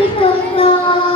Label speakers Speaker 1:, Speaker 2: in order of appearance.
Speaker 1: 人と